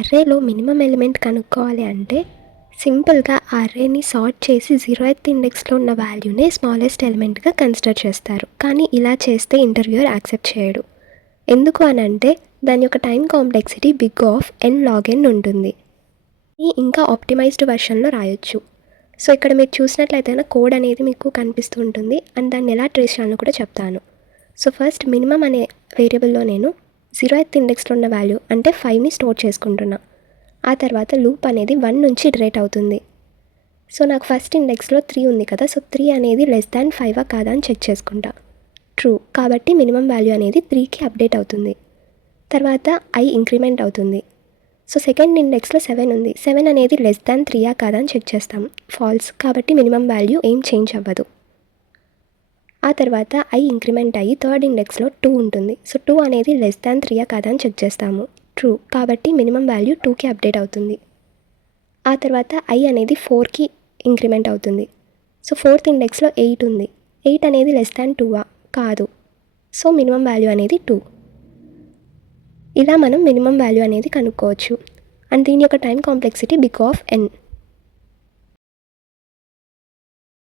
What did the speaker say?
అర్రేలో minimum element కనుక్కోవాలి అంటే సింపుల్గా అర్రేని సార్ట్ చేసి 0th ఇండెక్స్లో ఉన్న వాల్యూనే స్మాలెస్ట్ ఎలిమెంట్గా కన్సిడర్ చేస్తారు. కానీ ఇలా చేస్తే ఇంటర్వ్యూయర్ యాక్సెప్ట్ చేయడు. ఎందుకు అని అంటే దాని యొక్క time complexity big of n log n ఉంటుంది. ఇంకా ఆప్టిమైజ్డ్ వెర్షన్లో రాయొచ్చు. సో ఇక్కడ మీరు చూసినట్లయితే కోడ్ అనేది మీకు కనిపిస్తూ ఉంటుంది అండ్ దాన్ని ఎలా ట్రేస్ చేయాలో కూడా చెప్తాను. సో ఫస్ట్ మినిమం అనే వేరియబుల్లో నేను 0th ఇండెక్స్లో ఉన్న వాల్యూ అంటే 5ని స్టోర్ చేసుకుంటున్నా. ఆ తర్వాత లూప్ అనేది 1 నుంచి ఇటరేట్ అవుతుంది. సో నాకు ఫస్ట్ ఇండెక్స్లో 3 ఉంది కదా, సో 3 అనేది <5 కాదా అని చెక్ చేసుకుంటా. ట్రూ కాబట్టి మినిమం వాల్యూ అనేది 3కి అప్డేట్ అవుతుంది. తర్వాత i ఇంక్రిమెంట్ అవుతుంది. సో సెకండ్ ఇండెక్స్లో 7 ఉంది. 7 అనేది <3 కాదా అని చెక్ చేస్తాం. ఫాల్స్ కాబట్టి మినిమం వాల్యూ ఏం చేంజ్ అవ్వదు. ఆ తర్వాత i ఇంక్రిమెంట్ అయ్యి థర్డ్ ఇండెక్స్లో 2 ఉంటుంది. సో 2 అనేది <3 కాదా అని చెక్ చేస్తాము. ట్రూ కాబట్టి మినిమం వాల్యూ 2కి అప్డేట్ అవుతుంది. ఆ తర్వాత i అనేది 4కి ఇంక్రిమెంట్ అవుతుంది. సో ఫోర్త్ ఇండెక్స్లో 8 ఉంది. 8 అనేది <2 కాదు. సో మినిమం వాల్యూ అనేది 2. ఇలా మనం మినిమం వాల్యూ అనేది కనుక్కోవచ్చు. అండ్ దీని యొక్క time complexity big of n.